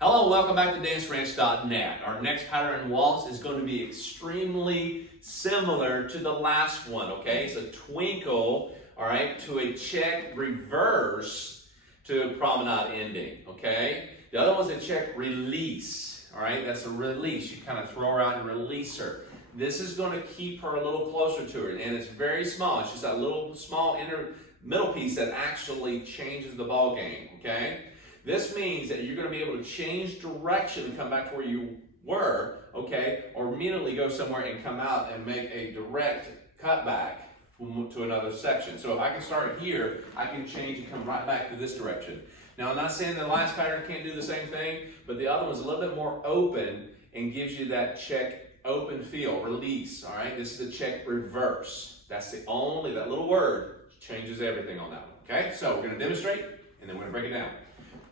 Hello, welcome back to danceranch.net. Our next pattern in waltz is going to be extremely similar to the last one, okay? It's a twinkle, all right, to a check reverse to a promenade ending, okay? The other one's a check release, all right? That's a release. You kind of throw her out and release her. This is going to keep her a little closer to her, and it's very small. It's just that little small middle piece that actually changes the ball game, okay? This means that you're going to be able to change direction and come back to where you were, okay, or immediately go somewhere and come out and make a direct cutback to another section. So if I can start here, I can change and come right back to this direction. Now, I'm not saying the last pattern can't do the same thing, but the other one's a little bit more open and gives you that check open feel, release, all right? This is the check reverse. That's the only, that little word changes everything on that one, okay? So we're going to demonstrate, and then we're going to break it down.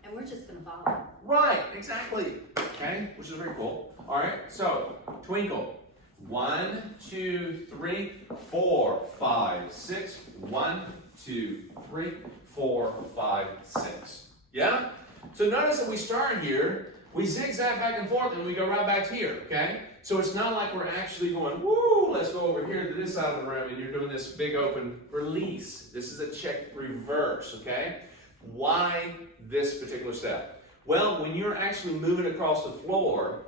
And we're just going to follow. Right, exactly. Okay, which is very cool. All right, so twinkle. 1, 2, 3, 4, 5, 6. 1, 2, 3, 4, 5, 6. Yeah? So notice that we start here, we zigzag back and forth, and we go right back here, okay? So it's not like we're actually going, woo, let's go over here to this side of the room, and you're doing this big open release. This is a check reverse, okay? Why this particular step? Well, when you're actually moving across the floor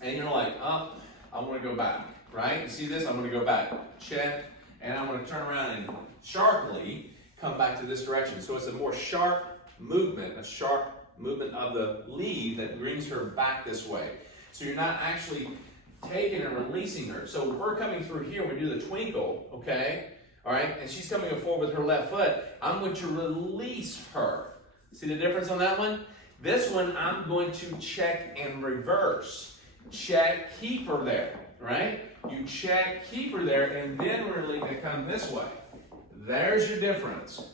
and you're like, oh, I want to go back, right? You see this? I'm going to go back, check, and I'm going to turn around and sharply come back to this direction. So it's a more sharp movement of the lead that brings her back this way. So you're not actually taking and releasing her. So we're coming through here, we do the twinkle, okay? All right, and she's coming forward with her left foot. I'm going to release her. See the difference on that one? This one, I'm going to check and reverse. Check, keep her there, right? You check, keep her there, and then really to come this way. There's your difference.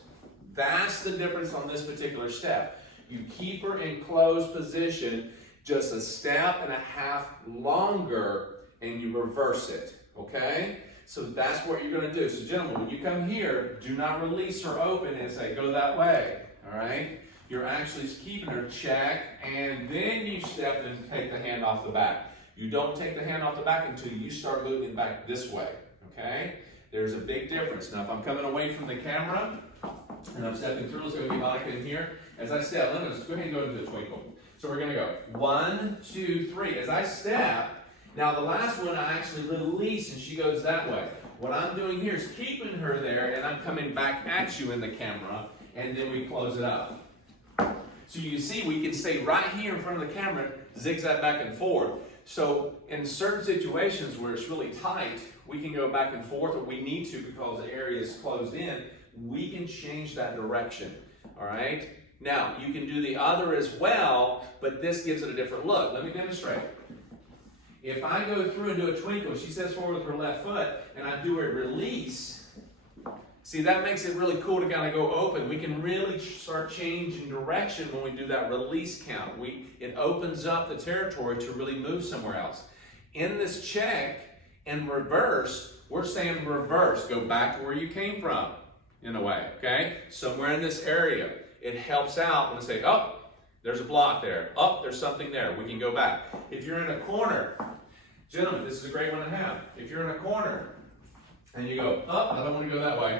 That's the difference on this particular step. You keep her in closed position just a step and a half longer, and you reverse it, okay? So that's what you're going to do. So gentlemen, when you come here, do not release her open and say, go that way, all right? You're actually keeping her check, and then you step and take the hand off the back. You don't take the hand off the back until you start moving back this way, okay? There's a big difference. Now, if I'm coming away from the camera, and I'm stepping through, let's go get like in here. As I step, let's go ahead and go to the twinkle. So we're going to go 1, 2, 3. As I step, now the last one I actually release and she goes that way. What I'm doing here is keeping her there and I'm coming back at you in the camera and then we close it up. So you see we can stay right here in front of the camera, zigzag back and forth. So in certain situations where it's really tight, we can go back and forth or we need to because the area is closed in, we can change that direction, all right? Now, you can do the other as well, but this gives it a different look. Let me demonstrate. If I go through and do a twinkle, she steps forward with her left foot, and I do a release, see, that makes it really cool to kind of go open. We can really start changing direction when we do that release count. It opens up the territory to really move somewhere else. In this check and reverse, we're saying reverse. Go back to where you came from, in a way, okay? Somewhere in this area. It helps out when we say, oh, there's a block there. Oh, there's something there. We can go back. If you're in a corner, gentlemen, this is a great one to have. If you're in a corner and you go, oh, I don't want to go that way,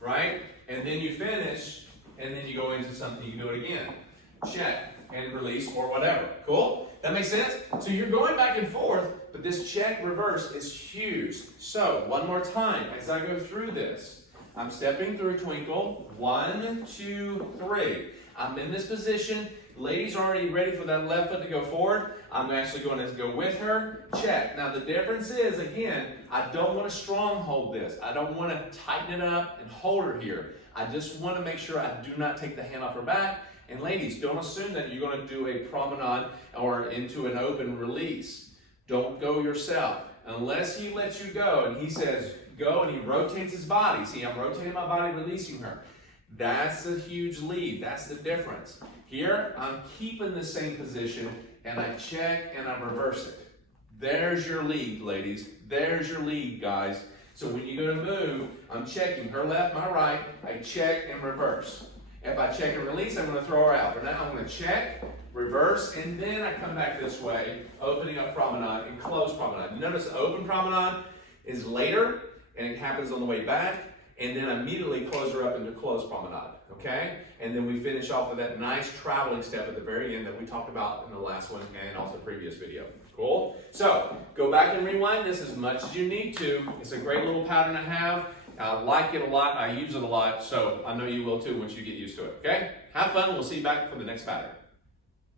right? And then you finish and then you go into something, you can do it again. Check and release or whatever. Cool? That makes sense? So you're going back and forth, but this check reverse is huge. So one more time as I go through this. I'm stepping through twinkle, 1, 2, 3. I'm in this position. Ladies are already ready for that left foot to go forward. I'm actually going to go with her, check. Now the difference is, again, I don't want to stronghold this. I don't want to tighten it up and hold her here. I just want to make sure I do not take the hand off her back. And ladies, don't assume that you're going to do a promenade or into an open release. Don't go yourself. Unless he lets you go and he says, go, and he rotates his body. See, I'm rotating my body, releasing her. That's a huge lead. That's the difference. Here, I'm keeping the same position, and I check and I reverse it. There's your lead, ladies. There's your lead, guys. So when you go to move, I'm checking her left, my right. I check and reverse. If I check and release, I'm going to throw her out. But now I'm going to check, reverse, and then I come back this way, opening up promenade and close promenade. Notice the open promenade is later, and it happens on the way back, and then immediately close her up into close promenade, okay? And then we finish off with that nice traveling step at the very end that we talked about in the last one and also the previous video. Cool? So, go back and rewind this as much as you need to. It's a great little pattern to have. I like it a lot. I use it a lot, so I know you will too once you get used to it, okay? Have fun. We'll see you back for the next pattern.